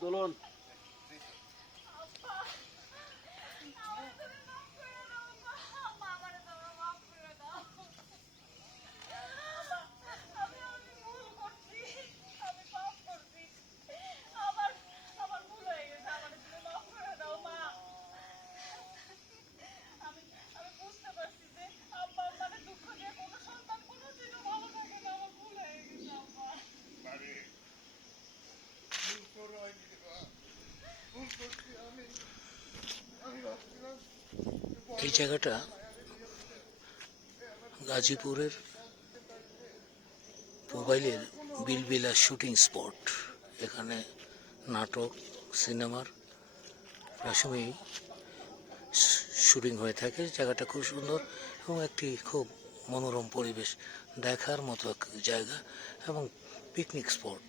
দোলন এই জায়গাটা গাজীপুরের মোবাইলের বিলবিলা শুটিং স্পট। এখানে নাটক, সিনেমার প্রায় শুটিং হয়ে থাকে। জায়গাটা খুব সুন্দর এবং একটি খুব মনোরম পরিবেশ দেখার মতো জায়গা এবং পিকনিক স্পট।